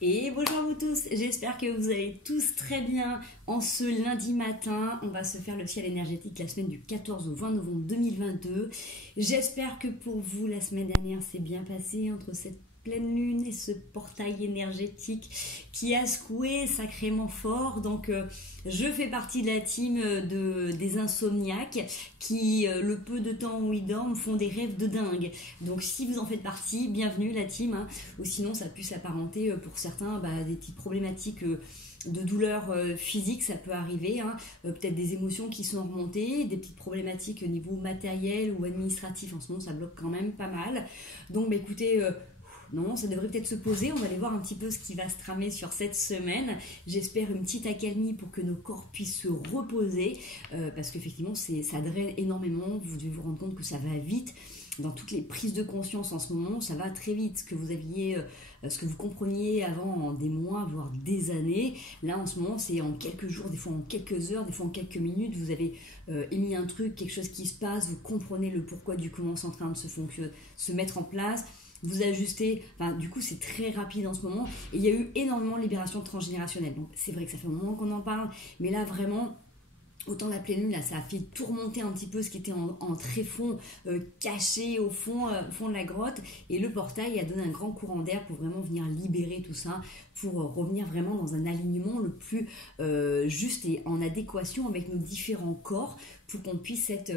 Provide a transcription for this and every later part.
Et bonjour à vous tous, j'espère que vous allez tous très bien en ce lundi matin. On va se faire le ciel énergétique la semaine du 14 au 20 novembre 2022. J'espère que pour vous, la semaine dernière s'est bien passée entre cette pleine lune et ce portail énergétique qui a secoué sacrément fort. Donc je fais partie de la team des insomniaques qui, le peu de temps où ils dorment, font des rêves de dingue. Donc si vous en faites partie, bienvenue la team, hein. Ou sinon ça peut s'apparenter pour certains des petites problématiques de douleurs physiques, ça peut arriver, hein. Peut-être des émotions qui sont remontées, des petites problématiques au niveau matériel ou administratif. En ce moment ça bloque quand même pas mal. Donc écoutez, non, ça devrait peut-être se poser. On va aller voir un petit peu ce qui va se tramer sur cette semaine. J'espère une petite accalmie pour que nos corps puissent se reposer, parce qu'effectivement ça draine énormément. Vous devez vous rendre compte que ça va vite. Dans toutes les prises de conscience en ce moment, ça va très vite. Ce que vous compreniez avant en des mois, voire des années, là en ce moment c'est en quelques jours, des fois en quelques heures, des fois en quelques minutes. Vous avez émis un truc, quelque chose qui se passe, vous comprenez le pourquoi du comment c'est en train de se mettre en place. Vous ajustez, du coup c'est très rapide en ce moment, et il y a eu énormément de libération transgénérationnelle. Donc c'est vrai que ça fait un moment qu'on en parle, mais là vraiment, autant la pleine lune, là, ça a fait tout remonter un petit peu ce qui était en tréfonds, caché au fond de la grotte. Et le portail a donné un grand courant d'air pour vraiment venir libérer tout ça, pour revenir vraiment dans un alignement le plus juste et en adéquation avec nos différents corps, pour qu'on puisse être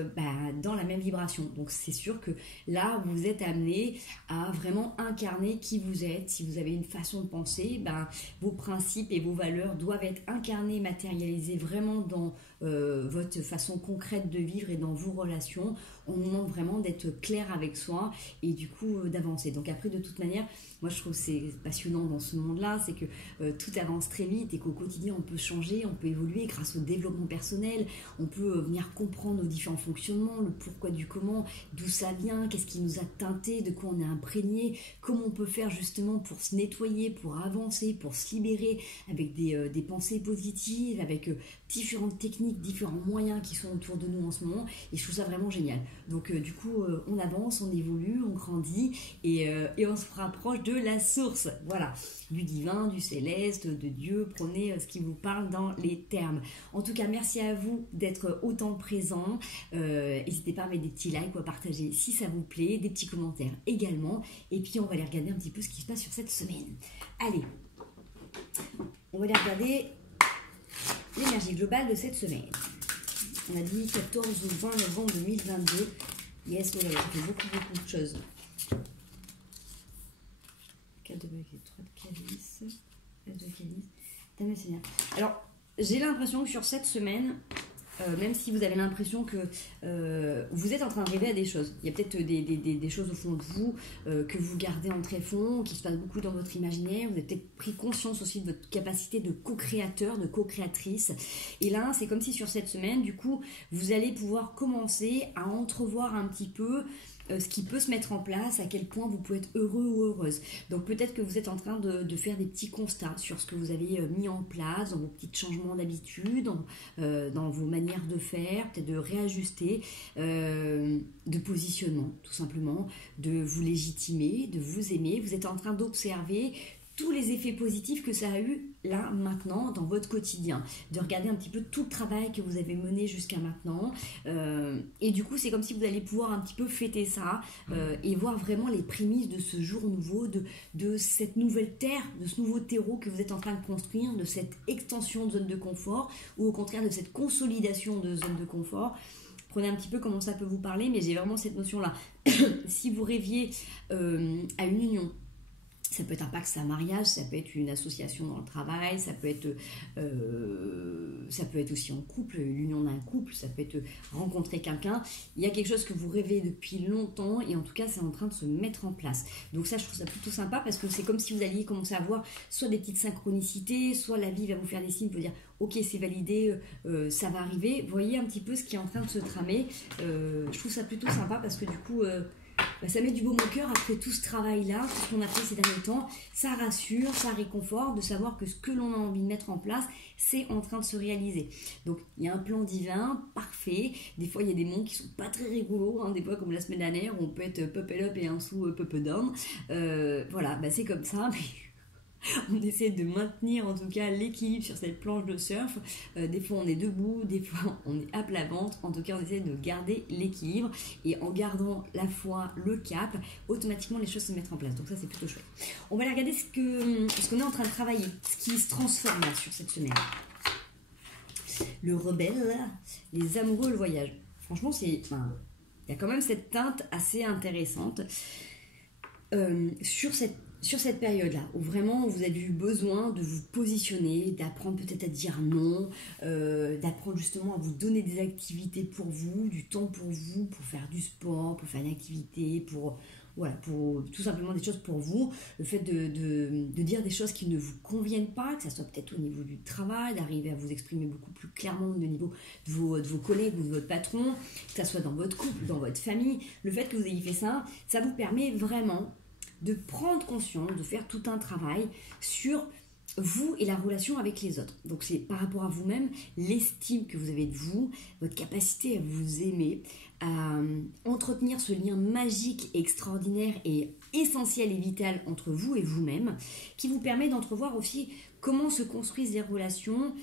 dans la même vibration. Donc c'est sûr que là, vous êtes amené à vraiment incarner qui vous êtes. Si vous avez une façon de penser, vos principes et vos valeurs doivent être incarnés, matérialisés vraiment dans votre façon concrète de vivre et dans vos relations. On nous demande vraiment d'être clair avec soi et du coup d'avancer. Donc après, de toute manière, moi je trouve que c'est passionnant dans ce monde-là, c'est que tout avance très vite et qu'au quotidien on peut changer, on peut évoluer grâce au développement personnel, on peut venir comprendre nos différents fonctionnements, le pourquoi du comment, d'où ça vient, qu'est-ce qui nous a teinté, de quoi on est imprégné, comment on peut faire justement pour se nettoyer, pour avancer, pour se libérer avec des pensées positives, avec différentes techniques, différents moyens qui sont autour de nous en ce moment, et je trouve ça vraiment génial. Donc du coup on avance, on évolue, on grandit et on se rapproche de la source, voilà, du divin, du céleste, de Dieu. Prenez ce qui vous parle dans les termes. En tout cas, merci à vous d'être autant présents. N'hésitez pas à mettre des petits likes ou à partager si ça vous plaît, des petits commentaires également, et puis on va aller regarder un petit peu ce qui se passe sur cette semaine. Allez, on va aller regarder l'énergie globale de cette semaine. On a dit 14 au 20 novembre 2022. Yes, voilà, ça fait beaucoup de choses. 4 de baguette, 3 de calice, 4 de calice, dame de seigneur. Alors, j'ai l'impression que sur cette semaine, même si vous avez l'impression que vous êtes en train de rêver à des choses, il y a peut-être des choses au fond de vous que vous gardez en tréfonds, qui se passent beaucoup dans votre imaginaire. Vous avez peut-être pris conscience aussi de votre capacité de co-créateur, de co-créatrice. Et là, c'est comme si sur cette semaine, du coup, vous allez pouvoir commencer à entrevoir un petit peu ce qui peut se mettre en place, à quel point vous pouvez être heureux ou heureuse. Donc peut-être que vous êtes en train de faire des petits constats sur ce que vous avez mis en place, dans vos petits changements d'habitude, dans vos manières de faire, peut-être de réajuster, de positionnement tout simplement, de vous légitimer, de vous aimer. Vous êtes en train d'observer tous les effets positifs que ça a eu là, maintenant, dans votre quotidien. De regarder un petit peu tout le travail que vous avez mené jusqu'à maintenant. Et du coup, c'est comme si vous allez pouvoir un petit peu fêter ça et voir vraiment les prémices de ce jour nouveau, de cette nouvelle terre, de ce nouveau terreau que vous êtes en train de construire, de cette extension de zone de confort, ou au contraire de cette consolidation de zone de confort. Prenez un petit peu comment ça peut vous parler, mais j'ai vraiment cette notion-là. Si vous rêviez à une union, ça peut être un pacte, un mariage, ça peut être une association dans le travail, ça peut être aussi en couple, l'union d'un couple, ça peut être rencontrer quelqu'un. Il y a quelque chose que vous rêvez depuis longtemps et en tout cas c'est en train de se mettre en place. Donc ça, je trouve ça plutôt sympa parce que c'est comme si vous alliez commencer à voir soit des petites synchronicités, soit la vie va vous faire des signes pour dire ok, c'est validé, ça va arriver. Vous voyez un petit peu ce qui est en train de se tramer. Je trouve ça plutôt sympa parce que du coup ça met du baume au cœur après tout ce travail-là, tout ce qu'on a fait ces derniers temps. Ça rassure, ça réconforte de savoir que ce que l'on a envie de mettre en place, c'est en train de se réaliser. Donc, il y a un plan divin, parfait. Des fois, il y a des mondes qui sont pas très rigolos, hein, des fois comme la semaine dernière, où on peut être puppet up et un sous puppet down. Voilà, c'est comme ça, mais On essaie de maintenir en tout cas l'équilibre sur cette planche de surf. Des fois on est debout, des fois on est à plat ventre. En tout cas on essaie de garder l'équilibre et en gardant la foi, le cap, automatiquement les choses se mettent en place. Donc ça c'est plutôt chouette. On va aller regarder ce qu'on est en train de travailler, ce qui se transforme là, sur cette semaine. Le rebelle, les amoureux, le voyage. Franchement il y a quand même cette teinte assez intéressante sur cette période-là, où vraiment vous avez eu besoin de vous positionner, d'apprendre peut-être à dire non, d'apprendre justement à vous donner des activités pour vous, du temps pour vous, pour faire du sport, pour faire une activité, pour tout simplement des choses pour vous. Le fait de dire des choses qui ne vous conviennent pas, que ça soit peut-être au niveau du travail, d'arriver à vous exprimer beaucoup plus clairement au niveau de vos collègues ou de votre patron, que ça soit dans votre couple, dans votre famille. Le fait que vous ayez fait ça, ça vous permet vraiment de prendre conscience, de faire tout un travail sur vous et la relation avec les autres. Donc c'est par rapport à vous-même, l'estime que vous avez de vous, votre capacité à vous aimer, à entretenir ce lien magique, extraordinaire et essentiel et vital entre vous et vous-même, qui vous permet d'entrevoir aussi comment se construisent les relations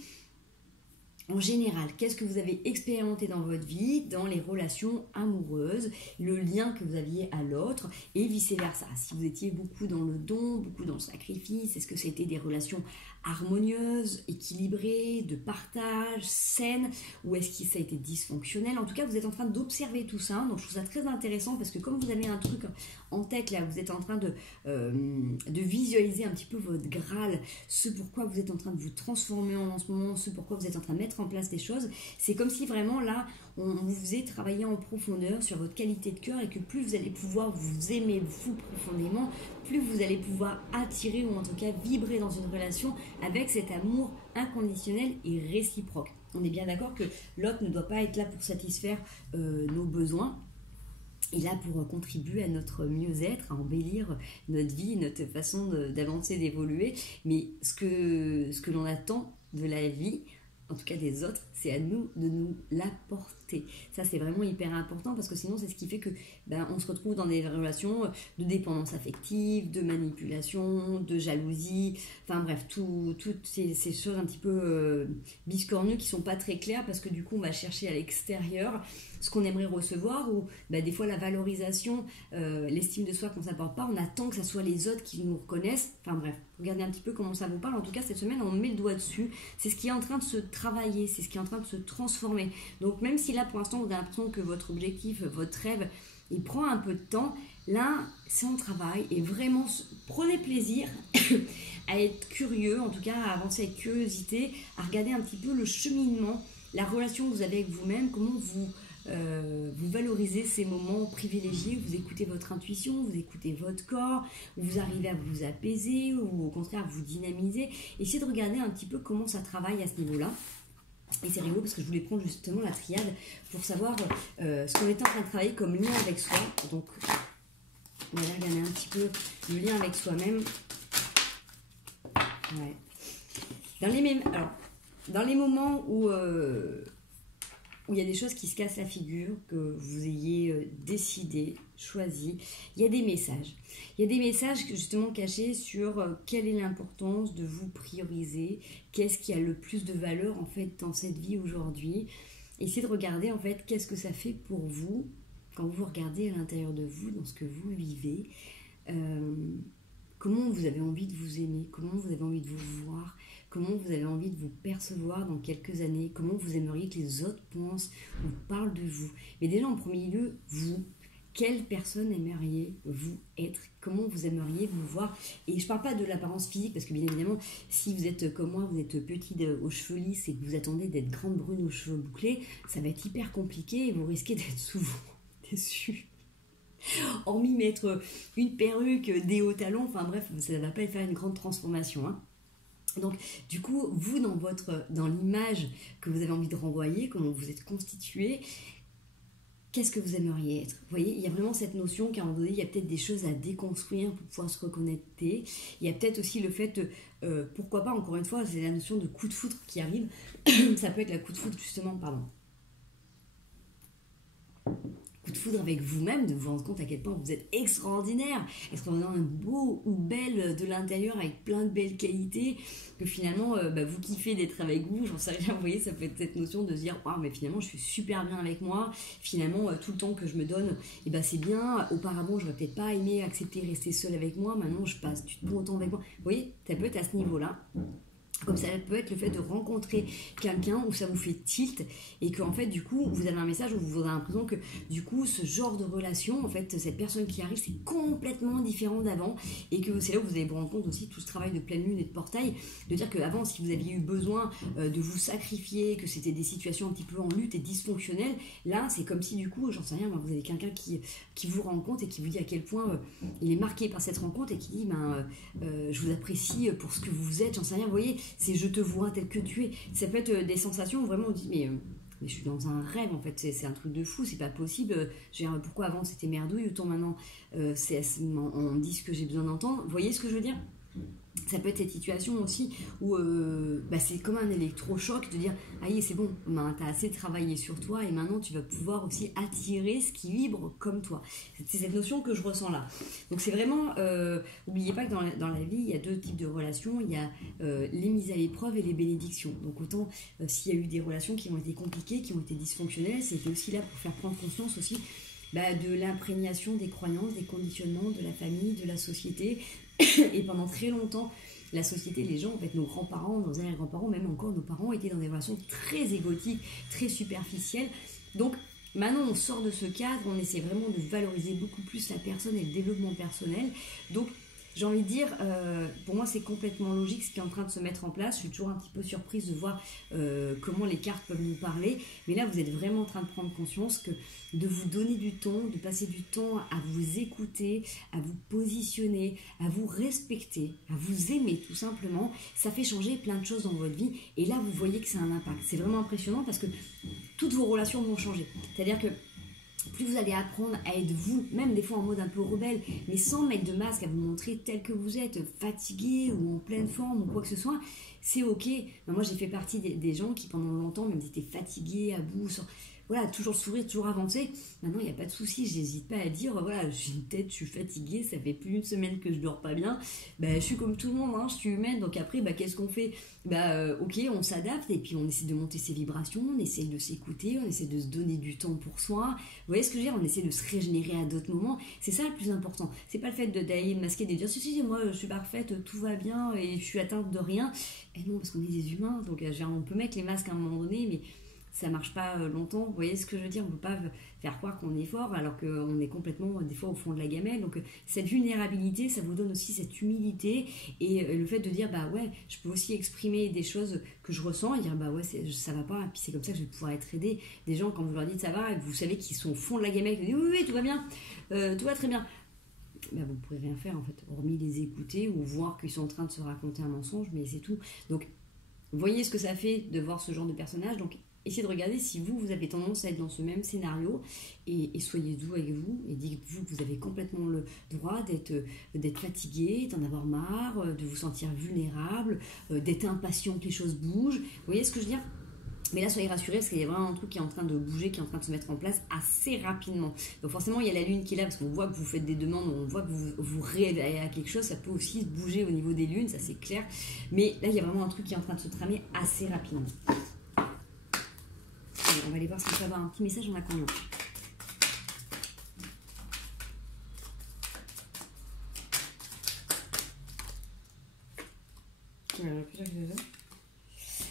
en général. Qu'est-ce que vous avez expérimenté dans votre vie, dans les relations amoureuses, le lien que vous aviez à l'autre et vice-versa. Si vous étiez beaucoup dans le don, beaucoup dans le sacrifice, est-ce que c'était des relations harmonieuses, équilibrées, de partage, saines, ou est-ce que ça a été dysfonctionnel? En tout cas, vous êtes en train d'observer tout ça, donc je trouve ça très intéressant parce que comme vous avez un truc en tête là, vous êtes en train de visualiser un petit peu votre Graal, ce pourquoi vous êtes en train de vous transformer en ce moment, ce pourquoi vous êtes en train de mettre en place des choses, c'est comme si vraiment là, on vous faisait travailler en profondeur sur votre qualité de cœur et que plus vous allez pouvoir vous aimer vous profondément, plus vous allez pouvoir attirer ou en tout cas vibrer dans une relation avec cet amour inconditionnel et réciproque. On est bien d'accord que l'autre ne doit pas être là pour satisfaire nos besoins. Et là pour contribuer à notre mieux-être, à embellir notre vie, notre façon d'avancer, d'évoluer. Mais ce que l'on attend de la vie, en tout cas des autres, c'est à nous de nous l'apporter. Ça c'est vraiment hyper important parce que sinon c'est ce qui fait que on se retrouve dans des relations de dépendance affective, de manipulation, de jalousie, enfin bref, toutes ces choses un petit peu biscornues qui sont pas très claires parce que du coup on va chercher à l'extérieur ce qu'on aimerait recevoir ou des fois la valorisation, l'estime de soi qu'on ne s'apporte pas, on attend que ce soit les autres qui nous reconnaissent, enfin bref, regardez un petit peu comment ça vous parle. En tout cas cette semaine on met le doigt dessus, c'est ce qui est en train de se travailler, c'est ce qui est en train de se transformer. Donc même si là pour l'instant vous avez l'impression que votre objectif, votre rêve, il prend un peu de temps, là c'est un travail et vraiment prenez plaisir à être curieux, en tout cas à avancer avec curiosité, à regarder un petit peu le cheminement, la relation que vous avez avec vous-même, comment vous valorisez ces moments privilégiés, vous écoutez votre intuition, vous écoutez votre corps, vous arrivez à vous apaiser ou au contraire vous dynamiser. Essayez de regarder un petit peu comment ça travaille à ce niveau-là. Et c'est rigolo parce que je voulais prendre justement la triade pour savoir ce qu'on est en train de travailler comme lien avec soi. Donc on va regarder un petit peu le lien avec soi-même. Ouais. Dans les moments où il y a des choses qui se cassent la figure, que vous ayez décidé, choisi, il y a des messages. Il y a des messages justement cachés sur quelle est l'importance de vous prioriser, qu'est-ce qui a le plus de valeur en fait dans cette vie aujourd'hui. Essayez de regarder en fait qu'est-ce que ça fait pour vous quand vous regardez à l'intérieur de vous, dans ce que vous vivez, comment vous avez envie de vous aimer, comment vous avez envie de vous voir, comment vous avez envie de vous percevoir dans quelques années, comment vous aimeriez que les autres pensent ou parlent de vous. Mais déjà en premier lieu, vous, quelle personne aimeriez-vous être? Comment vous aimeriez vous voir? Et je ne parle pas de l'apparence physique, parce que bien évidemment, si vous êtes comme moi, vous êtes petite aux cheveux lisses et que vous attendez d'être grande brune aux cheveux bouclés, ça va être hyper compliqué et vous risquez d'être souvent déçus. Hormis mettre une perruque, des hauts talons, enfin bref, ça ne va pas faire une grande transformation, hein. Donc, du coup, vous, dans l'image que vous avez envie de renvoyer, comment vous êtes constitué, qu'est-ce que vous aimeriez être? Vous voyez, il y a vraiment cette notion qu'à un moment donné, il y a peut-être des choses à déconstruire pour pouvoir se reconnecter. Il y a peut-être aussi le fait, pourquoi pas, encore une fois, c'est la notion de coup de foudre qui arrive. Ça peut être la coup de foudre, justement, coup coup de foudre avec vous-même, de vous rendre compte à quel point vous êtes extraordinaire, beau ou belle de l'intérieur avec plein de belles qualités, que finalement vous kiffez d'être avec vous, j'en sais rien, vous voyez, ça peut être cette notion de se dire oh, mais finalement je suis super bien avec moi, finalement tout le temps que je me donne, c'est bien, auparavant j'aurais peut-être pas aimé accepter de rester seule avec moi, maintenant je passe du bon temps avec moi, vous voyez, ça peut être à ce niveau-là. Comme ça peut être le fait de rencontrer quelqu'un où ça vous fait tilt et qu'en fait du coup vous avez un message où vous avez l'impression que du coup ce genre de relation, en fait cette personne qui arrive c'est complètement différent d'avant et que c'est là où vous allez vous rendre compte aussi tout ce travail de pleine lune et de portail, de dire qu'avant si vous aviez eu besoin de vous sacrifier, que c'était des situations un petit peu en lutte et dysfonctionnelles, là c'est comme si du coup, j'en sais rien, vous avez quelqu'un qui vous rencontre et qui vous dit à quel point il est marqué par cette rencontre et qui dit je vous apprécie pour ce que vous êtes, j'en sais rien, vous voyez, c'est je te vois tel que tu es. Ça peut être des sensations où vraiment on dit mais je suis dans un rêve en fait, c'est un truc de fou, c'est pas possible. Pourquoi avant c'était merdouille, autant maintenant on me dit ce que j'ai besoin d'entendre. Vous voyez ce que je veux dire? Ça peut être cette situation aussi où c'est comme un électrochoc de dire ah c'est bon, t'as assez travaillé sur toi et maintenant tu vas pouvoir aussi attirer ce qui vibre comme toi. C'est cette notion que je ressens là. Donc c'est vraiment, n'oubliez pas que dans la vie il y a deux types de relations, il y a les mises à l'épreuve et les bénédictions. Donc autant s'il y a eu des relations qui ont été compliquées, qui ont été dysfonctionnelles, c'était aussi là pour faire prendre conscience aussi de l'imprégnation des croyances, des conditionnements de la famille, de la société. Et pendant très longtemps, la société, les gens, en fait, nos grands-parents, nos arrière-grands-parents, même encore nos parents, étaient dans des relations très égotiques, très superficielles. Donc, maintenant, on sort de ce cadre, on essaie vraiment de valoriser beaucoup plus la personne et le développement personnel. Donc, j'ai envie de dire, pour moi, c'est complètement logique ce qui est en train de se mettre en place. Je suis toujours un petit peu surprise de voir comment les cartes peuvent nous parler. Mais là, vous êtes vraiment en train de prendre conscience que de vous donner du temps, de passer du temps à vous écouter, à vous positionner, à vous respecter, à vous aimer tout simplement, ça fait changer plein de choses dans votre vie. Et là, vous voyez que c'est un impact. C'est vraiment impressionnant parce que toutes vos relations vont changer. C'est-à-dire que plus vous allez apprendre à être vous, même des fois en mode un peu rebelle, mais sans mettre de masque, à vous montrer tel que vous êtes, fatigué ou en pleine forme ou quoi que ce soit, c'est ok. Moi j'ai fait partie des gens qui pendant longtemps, même étaient fatigués, à bout, voilà, toujours sourire, toujours avancer. Maintenant, il n'y a pas de souci, je n'hésite pas à dire, voilà, j'ai une tête, je suis fatiguée, ça fait plus d'une semaine que je dors pas bien. Je suis comme tout le monde, je suis humaine, donc après, qu'est-ce qu'on fait? Ok, on s'adapte et puis on essaie de monter ses vibrations, on essaie de s'écouter, on essaie de se donner du temps pour soi. Vous voyez ce que je veux dire? On essaie de se régénérer à d'autres moments. C'est ça le plus important. C'est pas le fait d'aller masquer, de dire, si, moi, je suis parfaite, tout va bien et je suis atteinte de rien. Et non, parce qu'on est des humains, donc on peut mettre les masques à un moment donné, mais ça marche pas longtemps. Vous voyez ce que je veux dire? On peut pas faire croire qu'on est fort alors qu'on est complètement des fois au fond de la gamelle. Donc cette vulnérabilité, ça vous donne aussi cette humilité et le fait de dire je peux aussi exprimer des choses que je ressens et dire ça va pas, et puis c'est comme ça que je vais pouvoir être aidé. Des gens, quand vous leur dites ça va, et vous savez qu'ils sont au fond de la gamelle, ils disent oui tout va bien, tout va très bien, vous ne pourrez rien faire en fait, hormis les écouter ou voir qu'ils sont en train de se raconter un mensonge, mais c'est tout. Donc vous voyez ce que ça fait de voir ce genre de personnage. Donc essayez de regarder si vous avez tendance à être dans ce même scénario et soyez doux avec vous et dites-vous que vous avez complètement le droit d'être fatigué, d'en avoir marre, de vous sentir vulnérable, d'être impatient que les choses bougent. Vous voyez ce que je veux dire? Mais là, soyez rassurés parce qu'il y a vraiment un truc qui est en train de bouger, qui est en train de se mettre en place assez rapidement. Donc forcément, il y a la lune qui est là parce qu'on voit que vous faites des demandes, on voit que vous réveillez à quelque chose. Ça peut aussi bouger au niveau des lunes, ça c'est clair. Mais là, il y a vraiment un truc qui est en train de se tramer assez rapidement. Allez, on va aller voir si on peut avoir un petit message. On a combien?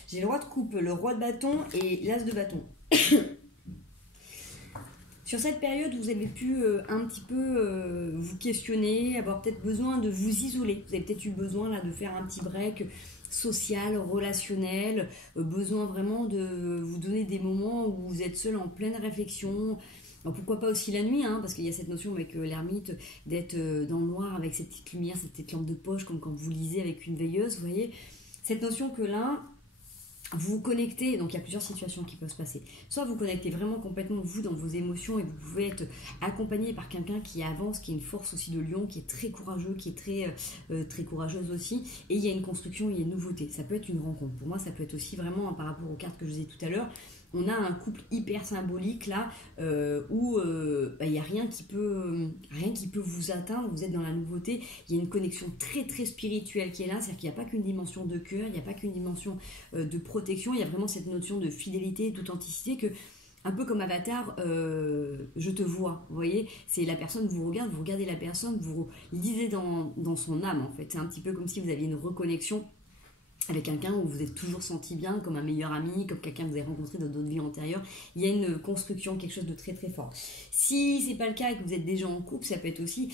J'ai le roi de coupe, le roi de bâton et l'as de bâton. Sur cette période, vous avez pu un petit peu vous questionner, avoir peut-être besoin de vous isoler. Vous avez peut-être eu besoin là de faire un petit break social, relationnel, besoin vraiment de vous donner des moments où vous êtes seul en pleine réflexion. Alors pourquoi pas aussi la nuit, parce qu'il y a cette notion avec l'ermite d'être dans le noir avec cette petite lumière, cette petite lampe de poche, comme quand vous lisez avec une veilleuse, vous voyez. Cette notion que là, vous vous connectez, donc il y a plusieurs situations qui peuvent se passer. Soit vous connectez vraiment complètement vous dans vos émotions et vous pouvez être accompagné par quelqu'un qui avance, qui est une force aussi de lion, qui est très courageux, qui est très courageuse aussi. Et il y a une construction, il y a une nouveauté. Ça peut être une rencontre. Pour moi, ça peut être aussi vraiment par rapport aux cartes que je vous ai tout à l'heure. on a un couple hyper symbolique là, où il n'y a rien qui peut vous atteindre, vous êtes dans la nouveauté, il y a une connexion très très spirituelle qui est là, c'est-à-dire qu'il n'y a pas qu'une dimension de cœur, il n'y a pas qu'une dimension de protection, il y a vraiment cette notion de fidélité, d'authenticité que un peu comme Avatar, je te vois, vous voyez, c'est la personne vous regarde, vous regardez la personne, vous lisez dans son âme en fait, c'est un petit peu comme si vous aviez une reconnexion avec quelqu'un où vous êtes toujours senti bien, comme un meilleur ami, comme quelqu'un que vous avez rencontré dans d'autres vies antérieures. Il y a une construction, quelque chose de très très fort. Si c'est pas le cas et que vous êtes déjà en couple, ça peut être aussi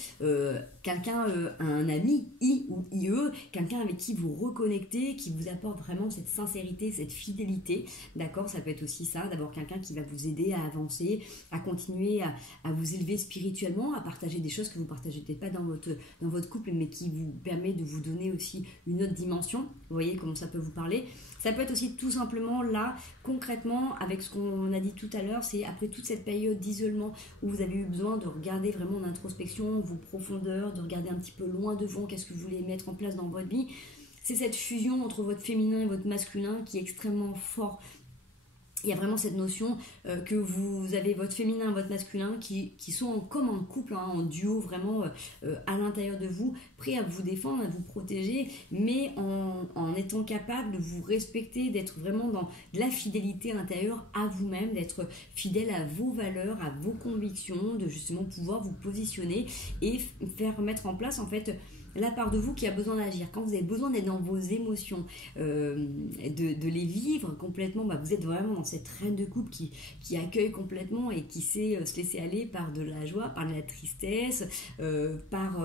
quelqu'un, un ami, I ou IE, quelqu'un avec qui vous reconnectez, qui vous apporte vraiment cette sincérité, cette fidélité. D'accord, ça peut être aussi ça, d'abord quelqu'un qui va vous aider à avancer, à continuer à vous élever spirituellement, à partager des choses que vous partagez peut-être pas dans votre couple, mais qui vous permet de vous donner aussi une autre dimension. Vous voyez comment ça peut vous parler. Ça peut être aussi tout simplement là, concrètement, avec ce qu'on a dit tout à l'heure, c'est après toute cette période d'isolement où vous avez eu besoin de regarder vraiment en introspection, vos profondeurs, de regarder un petit peu loin devant, qu'est-ce que vous voulez mettre en place dans votre vie. C'est cette fusion entre votre féminin et votre masculin qui est extrêmement fort. Il y a vraiment cette notion que vous avez votre féminin et votre masculin qui sont comme un couple, hein, en duo vraiment à l'intérieur de vous, prêts à vous défendre, à vous protéger, mais en étant capable de vous respecter, d'être vraiment dans de la fidélité intérieure à vous-même, d'être fidèle à vos valeurs, à vos convictions, de justement pouvoir vous positionner et faire mettre en place en fait la part de vous qui a besoin d'agir. Quand vous avez besoin d'être dans vos émotions, de les vivre complètement, vous êtes vraiment dans cette reine de couple qui accueille complètement et qui sait se laisser aller par de la joie, par de la tristesse, par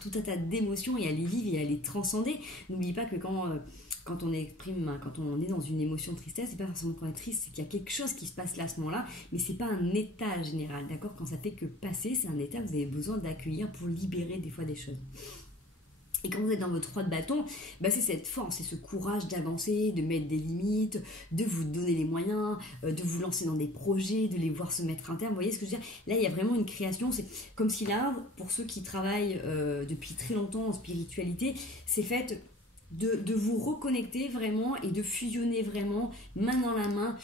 tout un tas d'émotions et à les vivre et à les transcender. N'oubliez pas que quand on est dans une émotion de tristesse, c'est pas forcément quand on est triste, c'est qu'il y a quelque chose qui se passe là à ce moment-là, mais c'est pas un état général, d'accord? Quand ça fait que passer, c'est un état que vous avez besoin d'accueillir pour libérer des fois des choses. Et quand vous êtes dans votre roi de bâton, c'est cette force, c'est ce courage d'avancer, de mettre des limites, de vous donner les moyens, de vous lancer dans des projets, de les voir se mettre un terme. Vous voyez ce que je veux dire? Là, il y a vraiment une création. C'est comme si là, pour ceux qui travaillent depuis très longtemps en spiritualité, c'est fait de vous reconnecter vraiment et de fusionner vraiment main dans la main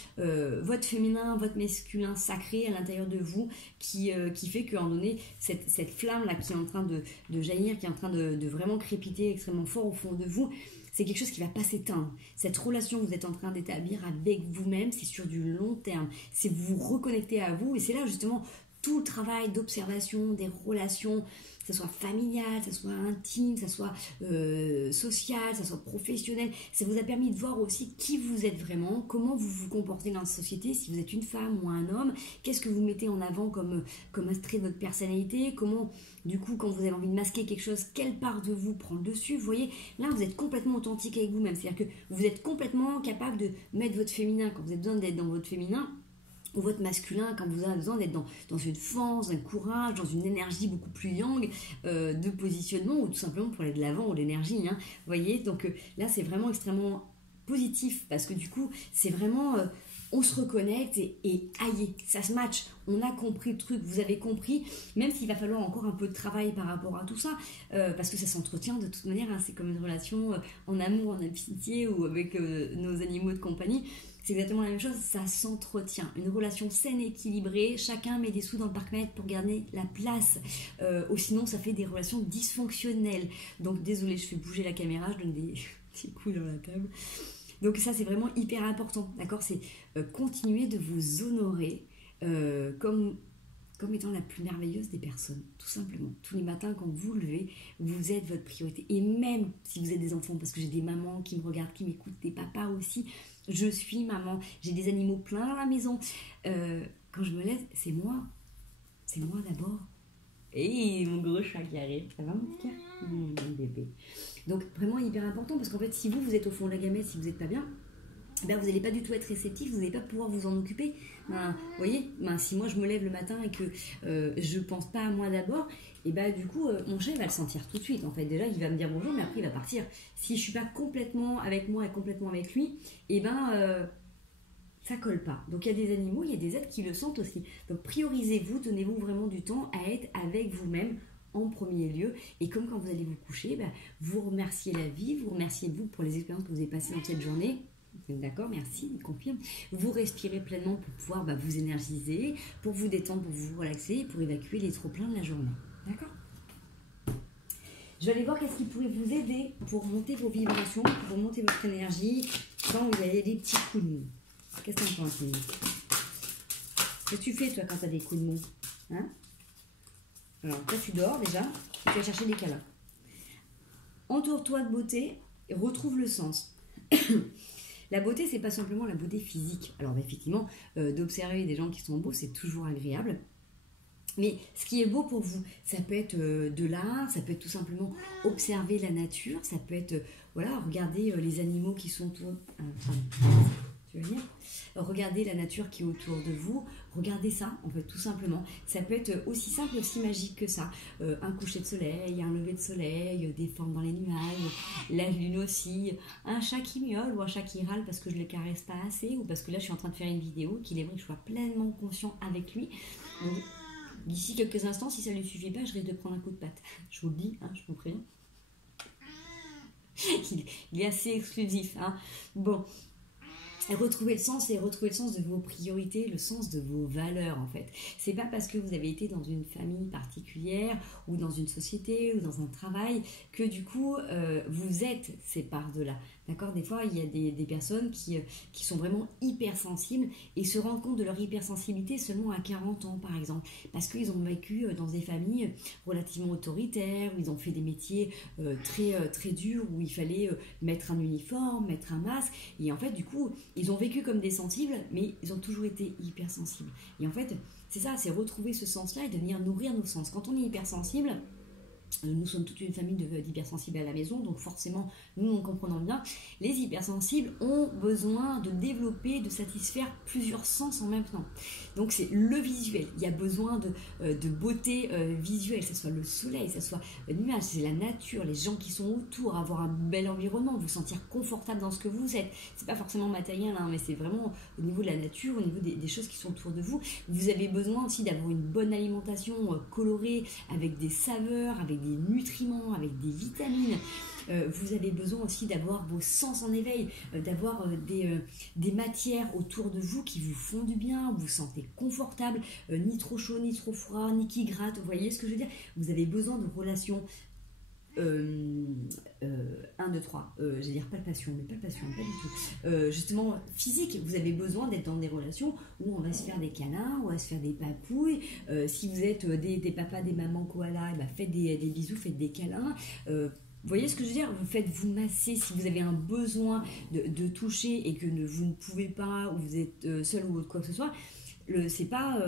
votre féminin, votre masculin sacré à l'intérieur de vous qui fait qu'à un moment donné cette flamme là qui est en train de jaillir, qui est en train de vraiment crépiter extrêmement fort au fond de vous, c'est quelque chose qui ne va pas s'éteindre. Cette relation que vous êtes en train d'établir avec vous-même, c'est sur du long terme, c'est vous reconnecter à vous et c'est là justement tout le travail d'observation des relations, que ce soit familial, que ce soit intime, que ce soit social, que ce soit professionnel. Ça vous a permis de voir aussi qui vous êtes vraiment, comment vous vous comportez dans la société, si vous êtes une femme ou un homme, qu'est-ce que vous mettez en avant comme un trait de votre personnalité, comment, du coup, quand vous avez envie de masquer quelque chose, quelle part de vous prend le dessus. Vous voyez, là, vous êtes complètement authentique avec vous-même. C'est-à-dire que vous êtes complètement capable de mettre votre féminin quand vous avez besoin d'être dans votre féminin, ou votre masculin quand vous avez besoin d'être dans une force, un courage, dans une énergie beaucoup plus yang de positionnement ou tout simplement pour aller de l'avant ou l'énergie. Hein. Vous voyez, donc là c'est vraiment extrêmement positif parce que du coup c'est vraiment on se reconnecte et aïe, ça se match, on a compris le truc, vous avez compris, même s'il va falloir encore un peu de travail par rapport à tout ça, parce que ça s'entretient de toute manière, hein, c'est comme une relation en amour, en amitié ou avec nos animaux de compagnie. C'est exactement la même chose, ça s'entretient. Une relation saine et équilibrée, chacun met des sous dans le parc-mètre pour garder la place. Ou sinon, ça fait des relations dysfonctionnelles. Donc, désolé, je fais bouger la caméra, je donne des petits coups dans la table. Donc ça, c'est vraiment hyper important, d'accord? C'est continuer de vous honorer comme étant la plus merveilleuse des personnes, tout simplement. Tous les matins, quand vous vous levez, vous êtes votre priorité. Et même si vous êtes des enfants, parce que j'ai des mamans qui me regardent, qui m'écoutent, des papas aussi, je suis maman, j'ai des animaux plein dans la maison. Quand je me lève, c'est moi d'abord. Et mon gros chat qui arrive, ça va mon petit cœur? Mon bébé. Donc vraiment hyper important, parce qu'en fait, si vous êtes au fond de la gamelle, si vous n'êtes pas bien, vous n'allez pas du tout être réceptif, vous n'allez pas pouvoir vous en occuper. Vous voyez, si moi je me lève le matin et que je pense pas à moi d'abord, et du coup mon chat va le sentir tout de suite. En fait, déjà il va me dire bonjour, mais après il va partir. Si je suis pas complètement avec moi et complètement avec lui, ça colle pas. Donc il y a des animaux, il y a des êtres qui le sentent aussi. Donc priorisez-vous, donnez-vous vraiment du temps à être avec vous-même en premier lieu, et comme quand vous allez vous coucher, vous remerciez la vie, vous remerciez vous pour les expériences que vous avez passées dans cette journée. D'accord, merci, il confirme. Vous respirez pleinement pour pouvoir vous énergiser, pour vous détendre, pour vous relaxer, pour évacuer les trop-pleins de la journée. D'accord. Je vais aller voir qu'est-ce qui pourrait vous aider pour monter vos vibrations, pour monter votre énergie quand vous avez des petits coups de mou. Qu'est-ce que tu en penses, Mimi? Qu'est-ce que tu fais, toi, quand tu as des coups de mou, hein? Alors, toi, tu dors déjà, tu vas chercher des câlins. Entoure-toi de beauté et retrouve le sens. La beauté, c'est pas simplement la beauté physique. Alors, effectivement, d'observer des gens qui sont beaux, c'est toujours agréable. Mais ce qui est beau pour vous, ça peut être de l'art, ça peut être tout simplement observer la nature, ça peut être, voilà, regarder les animaux qui sont autour... tu veux dire, regardez la nature qui est autour de vous, regardez ça, en fait, tout simplement. Ça peut être aussi simple, aussi magique que ça. Un coucher de soleil, un lever de soleil, des formes dans les nuages, la lune aussi, un chat qui miaule ou un chat qui râle parce que je ne le caresse pas assez ou parce que là, je suis en train de faire une vidéo, qu'il est vrai que je sois pleinement conscient avec lui. Donc, d'ici quelques instants, si ça ne lui suffit pas, je risque de prendre un coup de patte. Je vous le dis, hein, je vous préviens. Il est assez exclusif. Hein. Bon. Et retrouver le sens de vos priorités, le sens de vos valeurs en fait. C'est pas parce que vous avez été dans une famille particulière ou dans une société ou dans un travail que du coup vous êtes ces parts de là. D'accord? Des fois il y a des personnes qui sont vraiment hypersensibles et se rendent compte de leur hypersensibilité seulement à 40 ans par exemple. Parce qu'ils ont vécu dans des familles relativement autoritaires, où ils ont fait des métiers très durs, où il fallait mettre un uniforme, mettre un masque. Et en fait du coup ils ont vécu comme des sensibles, mais ils ont toujours été hypersensibles. Et en fait, c'est ça, c'est retrouver ce sens-là et de venir nourrir nos sens. Quand on est hypersensible, nous sommes toute une famille d'hypersensibles à la maison, donc forcément, nous comprenons bien, les hypersensibles ont besoin de développer, de satisfaire plusieurs sens en même temps. Donc c'est le visuel, il y a besoin de beauté visuelle, que ce soit le soleil, que ce soit nuage, c'est la nature, les gens qui sont autour, avoir un bel environnement, vous sentir confortable dans ce que vous êtes. C'est pas forcément matériel, hein, mais c'est vraiment au niveau de la nature, au niveau des choses qui sont autour de vous. Vous avez besoin aussi d'avoir une bonne alimentation colorée, avec des saveurs, avec des nutriments, avec des vitamines. Vous avez besoin aussi d'avoir vos sens en éveil, d'avoir des matières autour de vous qui vous font du bien, vous vous sentez confortable, ni trop chaud, ni trop froid, ni qui gratte. Vous voyez ce que je veux dire? Vous avez besoin de relations 1, 2, 3, j'allais dire palpation, mais palpation, pas du tout. Justement, physique, vous avez besoin d'être dans des relations où on va se faire des câlins, où on va se faire des papouilles. Si vous êtes des papas, des mamans koalas, faites des bisous, faites des câlins. Vous voyez ce que je veux dire? Vous faites vous masser si vous avez un besoin de toucher et que vous ne pouvez pas, ou vous êtes seul ou quoi que ce soit. C'est pas...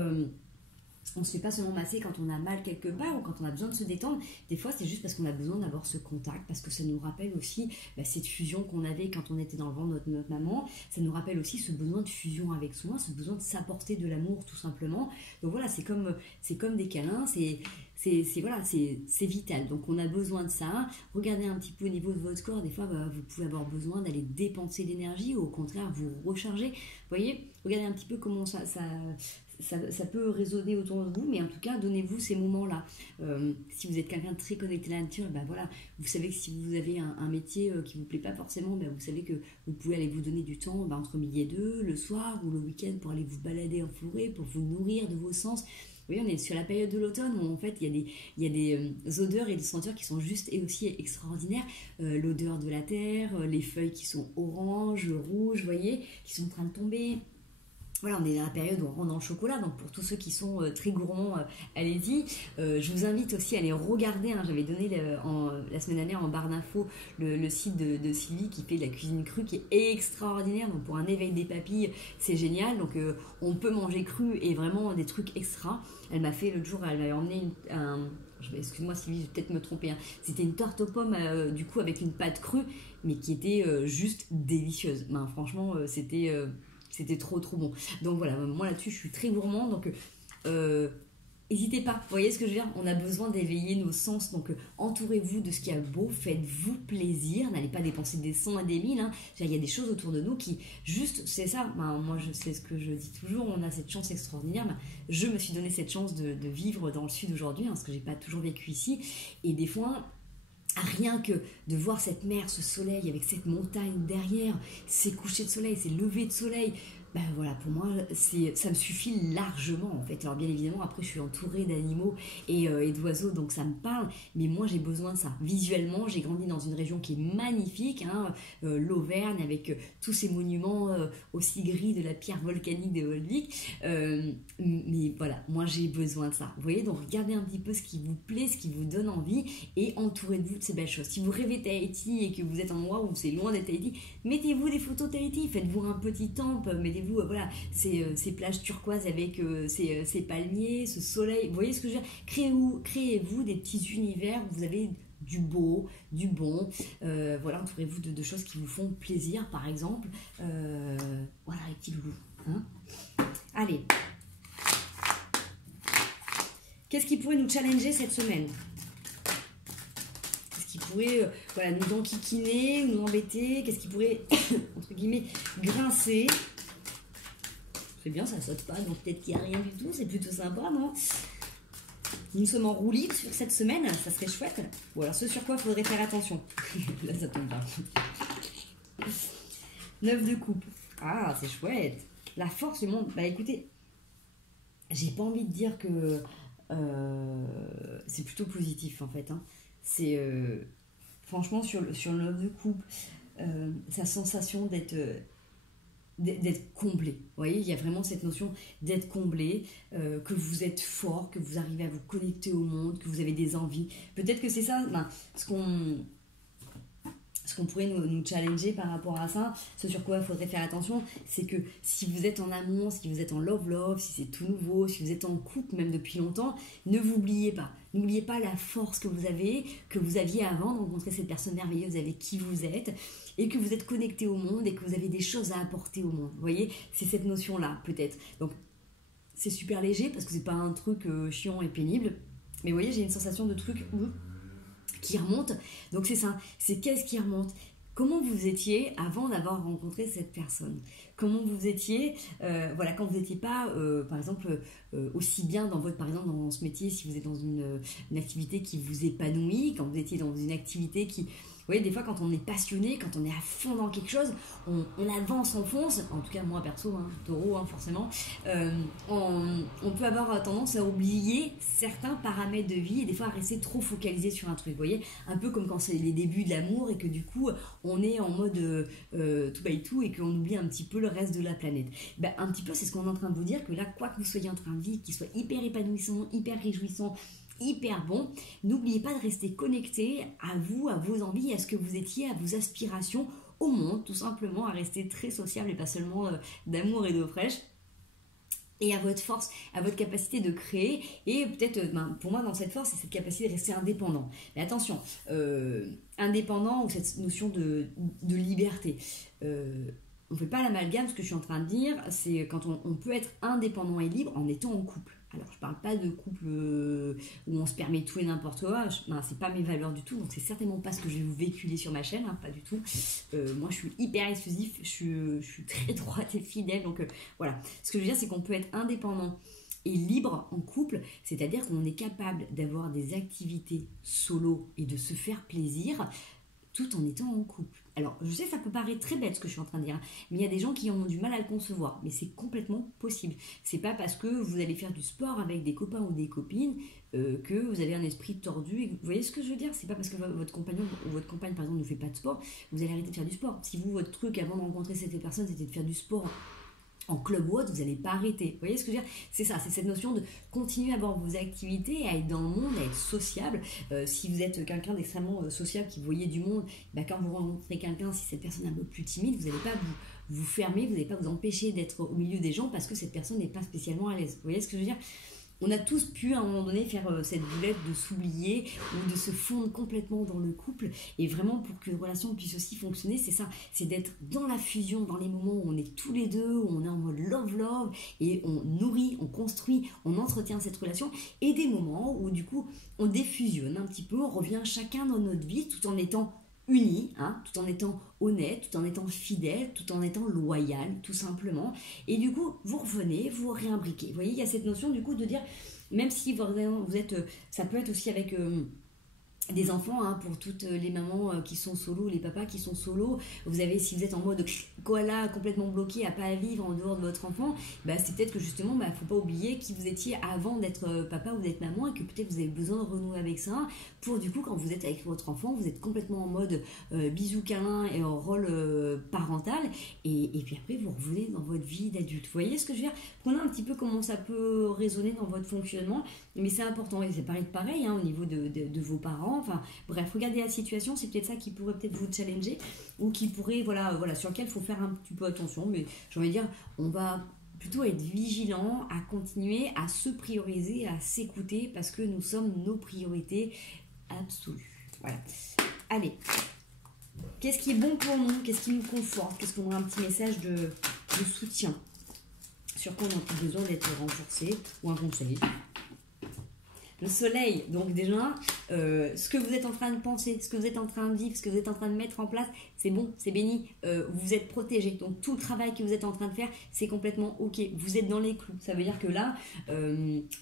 on ne se fait pas seulement masser quand on a mal quelque part ou quand on a besoin de se détendre. Des fois, c'est juste parce qu'on a besoin d'avoir ce contact, parce que ça nous rappelle aussi cette fusion qu'on avait quand on était dans le ventre de notre maman. Ça nous rappelle aussi ce besoin de fusion avec soi, ce besoin de s'apporter de l'amour tout simplement. Donc voilà, c'est comme des câlins, c'est vital. Donc on a besoin de ça. Regardez un petit peu au niveau de votre corps. Des fois, vous pouvez avoir besoin d'aller dépenser l'énergie ou au contraire vous recharger. Vous voyez, regardez un petit peu comment ça peut résonner autour de vous, mais en tout cas, donnez-vous ces moments-là. Si vous êtes quelqu'un de très connecté à la nature, voilà, vous savez que si vous avez un métier qui ne vous plaît pas forcément, vous savez que vous pouvez aller vous donner du temps entre midi et 2, le soir ou le week-end pour aller vous balader en forêt, pour vous nourrir de vos sens. Vous voyez, on est sur la période de l'automne où en fait il y a des odeurs et des senteurs qui sont juste et aussi extraordinaires. L'odeur de la terre, les feuilles qui sont oranges, rouges, vous voyez, qui sont en train de tomber. Voilà, on est dans la période où on rentre dans le chocolat, donc pour tous ceux qui sont très gourmands, allez-y. Je vous invite aussi à aller regarder, hein, j'avais donné la semaine dernière en barre d'infos le site de Sylvie qui fait de la cuisine crue qui est extraordinaire, donc pour un éveil des papilles, c'est génial, donc on peut manger cru et vraiment des trucs extra. Elle m'a fait l'autre jour, elle m'avait emmené excuse-moi Sylvie, je vais peut-être me tromper, hein. C'était une tarte aux pommes du coup avec une pâte crue, mais qui était juste délicieuse. Franchement, c'était trop bon. Donc voilà, moi là-dessus je suis très gourmand, donc n'hésitez pas, vous voyez ce que je veux dire, on a besoin d'éveiller nos sens, donc entourez-vous de ce qui est beau, faites-vous plaisir, n'allez pas dépenser des 100 et des 1000, hein. Il y a des choses autour de nous qui, juste, c'est ça, moi je sais ce que je dis toujours, on a cette chance extraordinaire, je me suis donné cette chance de vivre dans le sud aujourd'hui, hein, parce que j'ai pas toujours vécu ici, et des fois... rien que de voir cette mer, ce soleil avec cette montagne derrière, ces couchers de soleil, ces levées de soleil, ben voilà, pour moi, ça me suffit largement en fait. Alors bien évidemment, après je suis entourée d'animaux et d'oiseaux, donc ça me parle, mais moi j'ai besoin de ça. Visuellement, j'ai grandi dans une région qui est magnifique, hein, l'Auvergne, avec tous ces monuments aussi gris de la pierre volcanique de Holtvik. Mais voilà, moi j'ai besoin de ça. Vous voyez, donc regardez un petit peu ce qui vous plaît, ce qui vous donne envie, et entourez-vous de ces belles choses. Si vous rêvez Tahiti et que vous êtes en endroit où c'est loin d'être Tahiti, mettez-vous des photos Tahiti, faites-vous un petit temple, mettez-vous voilà, ces plages turquoises avec ces palmiers, ce soleil. Vous voyez ce que je veux dire? Créez-vous des petits univers où vous avez du beau, du bon. Voilà, entourez-vous de choses qui vous font plaisir, par exemple. Voilà, les petits loulous. Hein, allez. Qu'est-ce qui pourrait nous challenger cette semaine? Qu'est-ce qui pourrait voilà, nous enquiquiner, nous embêter? Qu'est-ce qui pourrait, entre guillemets, grincer? C'est bien, ça saute pas, donc peut-être qu'il n'y a rien du tout, c'est plutôt sympa, non? Nous sommes en roue libre sur cette semaine, ça serait chouette. Ou alors ce sur quoi il faudrait faire attention. Là, ça tombe pas. 9 de coupe. Ah, c'est chouette. La force du monde. Bah écoutez, j'ai pas envie de dire que c'est plutôt positif en fait. Hein. C'est franchement sur le 9 de coupe, sa sensation d'être comblé. Vous voyez, il y a vraiment cette notion d'être comblé, que vous êtes fort, que vous arrivez à vous connecter au monde, que vous avez des envies. Peut-être que c'est ça, ce qu'on pourrait nous challenger par rapport à ça, ce sur quoi il faudrait faire attention, c'est que si vous êtes en amour, si vous êtes en love, si c'est tout nouveau, si vous êtes en couple même depuis longtemps, ne vous oubliez pas. N'oubliez pas la force que vous aviez avant de rencontrer cette personne merveilleuse avec qui vous êtes, et que vous êtes connecté au monde et que vous avez des choses à apporter au monde. Vous voyez, c'est cette notion-là, peut-être. Donc, c'est super léger parce que c'est pas un truc chiant et pénible. Mais vous voyez, j'ai une sensation de truc qui remonte. Donc, c'est ça. C'est qu'est-ce qui remonte? Comment vous étiez avant d'avoir rencontré cette personne? Comment vous étiez, voilà, quand vous n'étiez pas, par exemple, aussi bien par exemple, dans ce métier, si vous êtes dans une activité qui vous épanouit, quand vous étiez dans une activité qui... Vous voyez, des fois, quand on est passionné, quand on est à fond dans quelque chose, on avance, on fonce. En tout cas, moi, perso, hein, taureau, hein, forcément. On peut avoir tendance à oublier certains paramètres de vie et des fois à rester trop focalisé sur un truc. Vous voyez, un peu comme quand c'est les débuts de l'amour et que du coup, on est en mode tout by tout et qu'on oublie un petit peu le reste de la planète. Ben, un petit peu, c'est ce qu'on est en train de vous dire, que là, quoi que vous soyez en train de vivre, qu'il soit hyper épanouissant, hyper réjouissant, hyper bon, n'oubliez pas de rester connecté à vous, à vos envies, à ce que vous étiez, à vos aspirations au monde, tout simplement, à rester très sociable et pas seulement d'amour et d'eau fraîche, et à votre force, à votre capacité de créer, et peut-être, pour moi, dans cette force, c'est cette capacité de rester indépendant. Mais attention, indépendant ou cette notion de liberté. On ne fait pas l'amalgame, ce que je suis en train de dire, c'est quand on peut être indépendant et libre en étant en couple. Alors, je ne parle pas de couple où on se permet tout et n'importe quoi. C'est pas mes valeurs du tout. Donc, c'est certainement pas ce que je vais vous véhiculer sur ma chaîne. Hein, pas du tout. Moi, je suis hyper exclusif. Je suis très droite et fidèle. Donc, voilà. Ce que je veux dire, c'est qu'on peut être indépendant et libre en couple. C'est-à-dire qu'on est capable d'avoir des activités solo et de se faire plaisir tout en étant en couple. Alors, je sais que ça peut paraître très bête ce que je suis en train de dire, mais il y a des gens qui ont du mal à le concevoir, mais c'est complètement possible. C'est pas parce que vous allez faire du sport avec des copains ou des copines que vous avez un esprit tordu. Vous voyez ce que je veux dire? C'est pas parce que votre compagnon ou votre compagne, par exemple, ne fait pas de sport, vous allez arrêter de faire du sport. Si vous, votre truc avant de rencontrer cette personne, c'était de faire du sport en club ou autre, vous n'allez pas arrêter. Vous voyez ce que je veux dire? C'est ça, c'est cette notion de continuer à avoir vos activités, à être dans le monde, à être sociable. Si vous êtes quelqu'un d'extrêmement sociable, qui voyez du monde, quand vous rencontrez quelqu'un, si cette personne est un peu plus timide, vous n'allez pas vous fermer, vous n'allez pas vous empêcher d'être au milieu des gens parce que cette personne n'est pas spécialement à l'aise. Vous voyez ce que je veux dire? On a tous pu à un moment donné faire cette boulette de s'oublier ou de se fondre complètement dans le couple, et vraiment pour qu'une relation puisse aussi fonctionner, c'est ça, c'est d'être dans la fusion, dans les moments où on est tous les deux, où on est en mode love et on nourrit, on construit, on entretient cette relation, et des moments où du coup on défusionne un petit peu, on revient chacun dans notre vie tout en étant unis, hein, tout en étant honnête, tout en étant fidèle, tout en étant loyal, tout simplement. Et du coup, vous revenez, vous réimbriquez. Vous voyez, il y a cette notion du coup de dire, même si vous êtes, ça peut être aussi avec des enfants, hein, pour toutes les mamans qui sont solo, les papas qui sont solo, vous avez, si vous êtes en mode koala complètement bloqué à pas vivre en dehors de votre enfant, bah, c'est peut-être que justement, bah, faut pas oublier qui vous étiez avant d'être papa ou d'être maman, et que peut-être vous avez besoin de renouer avec ça, pour du coup quand vous êtes avec votre enfant, vous êtes complètement en mode bisou câlin et en rôle parental, et puis après vous revenez dans votre vie d'adulte. Vous voyez ce que je veux dire? Prenez un petit peu comment ça peut résonner dans votre fonctionnement, mais c'est important, et c'est pareil hein, au niveau de vos parents. Enfin, bref, regardez la situation, c'est peut-être ça qui pourrait peut-être vous challenger, ou qui pourrait, voilà, sur lequel il faut faire un petit peu attention, mais j'ai envie de dire, on va plutôt être vigilant à continuer à se prioriser, à s'écouter, parce que nous sommes nos priorités absolues. Voilà. Allez, qu'est-ce qui est bon pour nous? Qu'est-ce qui nous conforte? Qu'est-ce qu'on a un petit message de soutien? Sur quoi on a plus besoin d'être renforcé, ou un conseil? Le soleil, donc déjà, ce que vous êtes en train de penser, ce que vous êtes en train de vivre, ce que vous êtes en train de mettre en place, c'est bon, c'est béni, vous êtes protégé. Donc tout le travail que vous êtes en train de faire, c'est complètement ok, vous êtes dans les clous. Ça veut dire que là,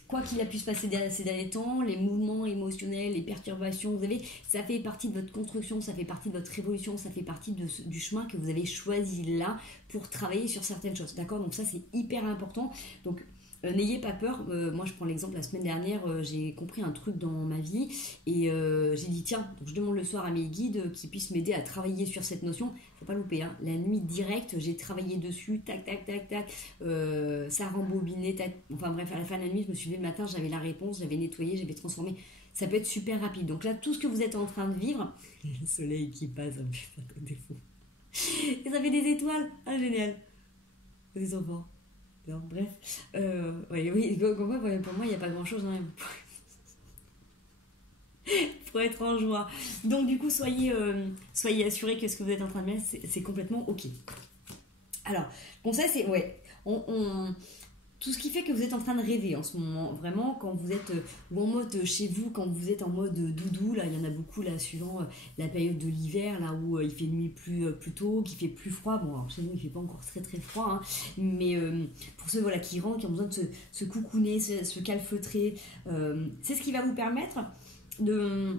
quoi qu'il a pu se passer ces derniers temps, les mouvements émotionnels, les perturbations, vous avez, ça fait partie de votre construction, ça fait partie de votre évolution, ça fait partie du chemin que vous avez choisi là pour travailler sur certaines choses. D'accord? Donc ça, c'est hyper important. Donc n'ayez pas peur, moi je prends l'exemple, la semaine dernière j'ai compris un truc dans ma vie, et j'ai dit tiens, donc je demande le soir à mes guides qui puissent m'aider à travailler sur cette notion. Faut pas louper, hein. La nuit directe j'ai travaillé dessus, tac tac tac tac, ça rembobinait, enfin bref, à la fin de la nuit je me suis levée le matin, j'avais la réponse, j'avais nettoyé, j'avais transformé. Ça peut être super rapide. Donc là, tout ce que vous êtes en train de vivre, le soleil qui passe, ça me fait pas de défaut, et ça fait des étoiles, ah génial, des enfants. Non, bref, oui, pour moi, il n'y a pas grand-chose hein, pour être en joie. Donc du coup, soyez assurés que ce que vous êtes en train de mettre, c'est complètement ok. Alors, conseil, c'est, tout ce qui fait que vous êtes en train de rêver en ce moment, vraiment, quand vous êtes en mode chez vous, quand vous êtes en mode doudou, là, il y en a beaucoup, là, suivant la période de l'hiver, là, où il fait nuit plus tôt, qu'il fait plus froid. Bon, alors, chez nous, il fait pas encore très, très froid, hein, mais pour ceux, voilà, qui rentrent, qui ont besoin de se coucouner, se calfeutrer, c'est ce qui va vous permettre de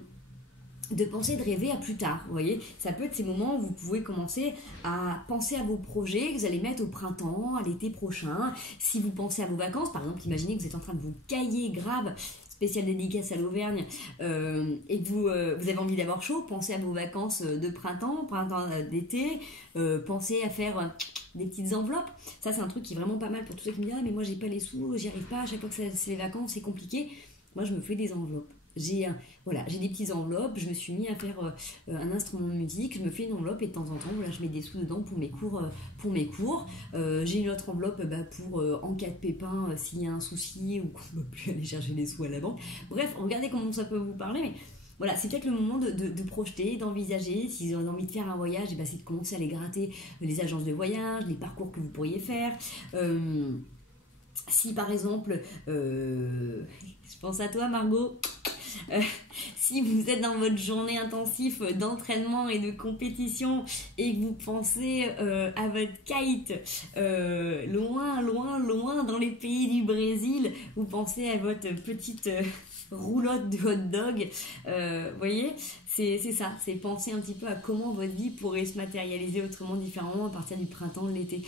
penser, de rêver à plus tard, vous voyez. Ça peut être ces moments où vous pouvez commencer à penser à vos projets que vous allez mettre au printemps, à l'été prochain. Si vous pensez à vos vacances, par exemple, imaginez que vous êtes en train de vous cailler grave, spéciale dédicace à l'Auvergne, et que vous avez envie d'avoir chaud, pensez à vos vacances de printemps d'été, pensez à faire des petites enveloppes. Ça, c'est un truc qui est vraiment pas mal pour tous ceux qui me disent « Ah, mais moi, j'ai pas les sous, j'y arrive pas, à chaque fois que c'est les vacances, c'est compliqué. » Moi, je me fais des enveloppes. J'ai des petites enveloppes, je me suis mis à faire un instrument de musique, je me fais une enveloppe et de temps en temps, voilà, je mets des sous dedans pour mes cours. J'ai une autre enveloppe pour en cas de pépin, s'il y a un souci ou qu'on ne peut plus aller chercher les sous à la banque. Bref, regardez comment ça peut vous parler, mais voilà, c'est peut-être le moment de projeter, d'envisager. Si vous avez envie de faire un voyage, c'est de commencer à aller gratter les agences de voyage, les parcours que vous pourriez faire. Si par exemple, je pense à toi Margot, si vous êtes dans votre journée intensive d'entraînement et de compétition et que vous pensez à votre kite loin dans les pays du Brésil, vous pensez à votre petite roulotte de hot dog, voyez, c'est ça, c'est penser un petit peu à comment votre vie pourrait se matérialiser autrement, différemment à partir du printemps, de l'été.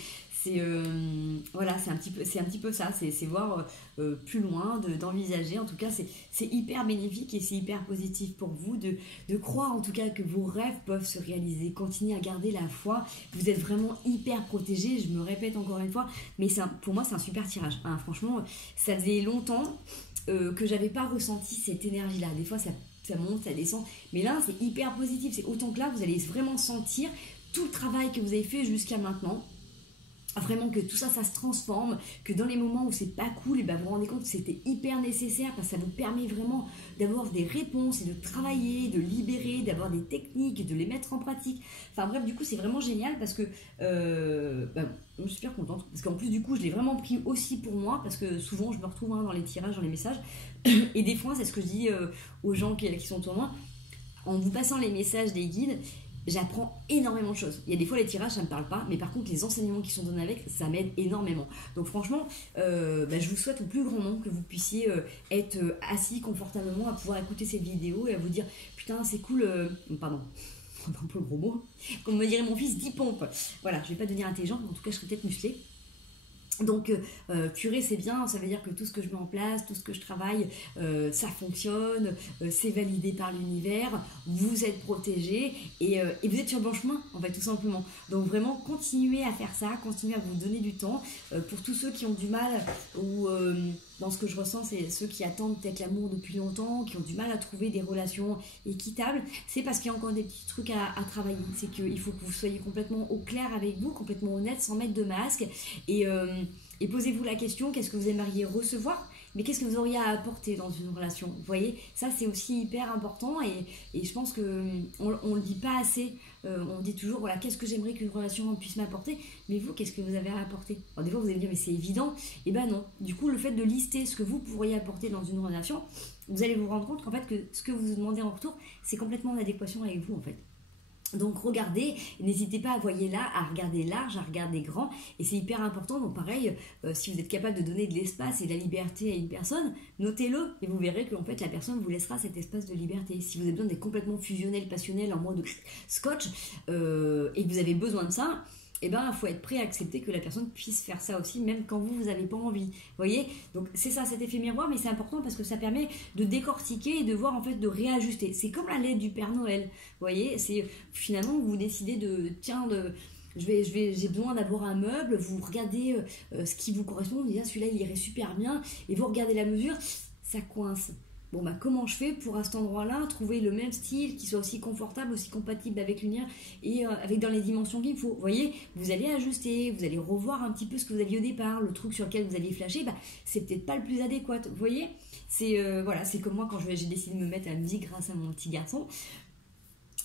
C'est un petit peu ça, c'est voir plus loin, d'envisager. En tout cas, c'est hyper bénéfique et c'est hyper positif pour vous de croire en tout cas que vos rêves peuvent se réaliser. Continuez à garder la foi, vous êtes vraiment hyper protégés, je me répète encore une fois, mais pour moi c'est un super tirage, hein. Franchement, ça faisait longtemps que j'avais pas ressenti cette énergie-là. Des fois ça monte, ça descend, mais là c'est hyper positif, c'est autant que là vous allez vraiment sentir tout le travail que vous avez fait jusqu'à maintenant. Vraiment que tout ça se transforme, que dans les moments où c'est pas cool, et vous vous rendez compte que c'était hyper nécessaire parce que ça vous permet vraiment d'avoir des réponses et de travailler, de libérer, d'avoir des techniques, de les mettre en pratique. Enfin bref, du coup c'est vraiment génial parce que je suis super contente parce qu'en plus du coup je l'ai vraiment pris aussi pour moi parce que souvent je me retrouve dans les tirages, dans les messages et des fois c'est ce que je dis aux gens qui sont autour de moi en vous passant les messages des guides. j'apprends énormément de choses. Il y a des fois les tirages ça me parle pas, mais par contre les enseignements qui sont donnés avec, ça m'aide énormément. Donc franchement, je vous souhaite au plus grand nombre que vous puissiez être assis confortablement à pouvoir écouter cette vidéo et à vous dire putain c'est cool, pardon, un peu le gros mot, comme me dirait mon fils, 10 pompes. Voilà, je vais pas devenir intelligente, mais en tout cas je serai peut-être musclée. Donc curer c'est bien, ça veut dire que tout ce que je mets en place, tout ce que je travaille, ça fonctionne, c'est validé par l'univers, vous êtes protégé et vous êtes sur le bon chemin en fait tout simplement. Donc vraiment continuez à faire ça, continuez à vous donner du temps. Pour tous ceux qui ont du mal ou dans ce que je ressens c'est ceux qui attendent peut-être l'amour depuis longtemps, qui ont du mal à trouver des relations équitables, c'est parce qu'il y a encore des petits trucs à travailler. C'est qu'il faut que vous soyez complètement au clair avec vous, complètement honnête, sans mettre de masque et posez-vous la question, qu'est-ce que vous aimeriez recevoir, mais qu'est-ce que vous auriez à apporter dans une relation. Vous voyez, ça c'est aussi hyper important et je pense qu'on ne le dit pas assez. On dit toujours, voilà, qu'est-ce que j'aimerais qu'une relation puisse m'apporter, mais vous, qu'est-ce que vous avez à apporter? Alors des fois vous allez me dire, mais c'est évident. Et ben non. Du coup, le fait de lister ce que vous pourriez apporter dans une relation, vous allez vous rendre compte qu'en fait, que ce que vous demandez en retour, c'est complètement en adéquation avec vous en fait. Donc regardez, n'hésitez pas à regarder large, à regarder grand, et c'est hyper important. Donc pareil, si vous êtes capable de donner de l'espace et de la liberté à une personne, notez-le et vous verrez que en fait la personne vous laissera cet espace de liberté. Si vous avez besoin d'être complètement fusionnel, passionnel en mode scotch et que vous avez besoin de ça, eh ben, il faut être prêt à accepter que la personne puisse faire ça aussi, même quand vous n'avez pas envie. Vous voyez? Donc, c'est ça, cet effet miroir, mais c'est important parce que ça permet de décortiquer et de voir, en fait, de réajuster. C'est comme la lettre du Père Noël. Vous voyez? C'est finalement, vous décidez j'ai besoin d'avoir un meuble, vous regardez ce qui vous correspond, vous dites, ah, celui-là, il irait super bien, et vous regardez la mesure, ça coince. Bon, bah, comment je fais pour à cet endroit-là trouver le même style qui soit aussi confortable, aussi compatible avec l'univers et avec dans les dimensions qu'il faut. Vous voyez, vous allez ajuster, vous allez revoir un petit peu ce que vous aviez au départ, le truc sur lequel vous alliez flasher, bah, c'est peut-être pas le plus adéquat. Vous voyez, c'est voilà, c'est comme moi quand j'ai décidé de me mettre à la musique grâce à mon petit garçon.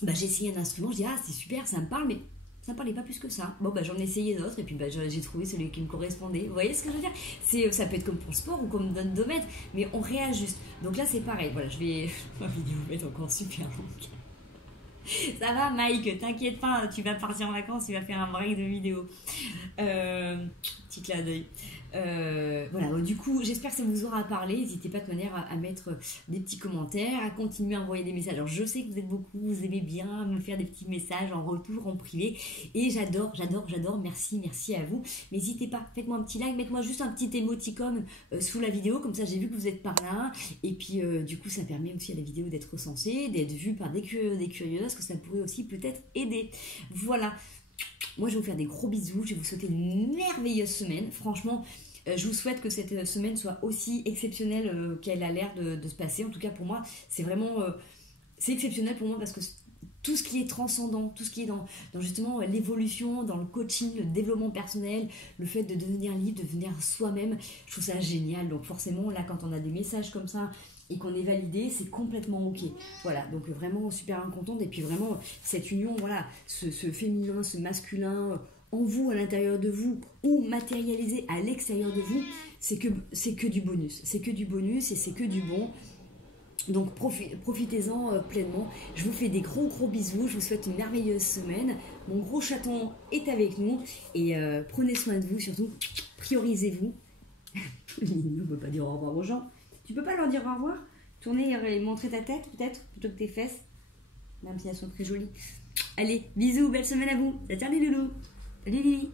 Bah, j'ai essayé un instrument, je dis ah c'est super, ça me parle, mais ça me parlait pas plus que ça. Bon, bah, j'en ai essayé d'autres et puis bah, j'ai trouvé celui qui me correspondait. Vous voyez ce que je veux dire? Ça peut être comme pour le sport ou comme dans le domaine, mais on réajuste. Donc là, c'est pareil. Voilà, je vais. Ma vidéo va être encore super longue. Ça va, Mike, t'inquiète pas, tu vas partir en vacances, tu vas faire un break de vidéo. Petit clin d'œil. Voilà, du coup, j'espère que ça vous aura parlé. N'hésitez pas de manière à mettre des petits commentaires, à continuer à envoyer des messages. Alors, je sais que vous êtes beaucoup, vous aimez bien me faire des petits messages en retour, en privé. Et j'adore. Merci à vous. N'hésitez pas, faites-moi un petit like, mettez-moi juste un petit émoticône sous la vidéo. Comme ça, j'ai vu que vous êtes par là. Et puis, du coup, ça permet aussi à la vidéo d'être recensée, d'être vue par des curieux, des curieuses, que ça pourrait aussi peut-être aider. Voilà. Moi, je vais vous faire des gros bisous. Je vais vous souhaiter une merveilleuse semaine. Franchement, je vous souhaite que cette semaine soit aussi exceptionnelle qu'elle a l'air de se passer. En tout cas, pour moi, c'est vraiment... c'est exceptionnel pour moi parce que tout ce qui est transcendant, tout ce qui est dans justement l'évolution, dans le coaching, le développement personnel, le fait de devenir libre, de devenir soi-même, je trouve ça génial. Donc forcément, là, quand on a des messages comme ça et qu'on est validé, c'est complètement ok. Voilà, donc vraiment super contente. Et puis vraiment, cette union, voilà, ce féminin, ce masculin en vous, à l'intérieur de vous, ou matérialisé à l'extérieur de vous, c'est que du bonus. C'est que du bonus et c'est que du bon. Donc profitez-en pleinement. Je vous fais des gros bisous. Je vous souhaite une merveilleuse semaine. Mon gros chaton est avec nous. Et prenez soin de vous, surtout. Priorisez-vous. Il ne peut pas dire au revoir aux gens. Tu peux pas leur dire au revoir? Tourner et montrer ta tête, peut-être, plutôt que tes fesses. Même si elles sont très jolies. Allez, bisous, belle semaine à vous. Ciao les loulous. Salut Lily.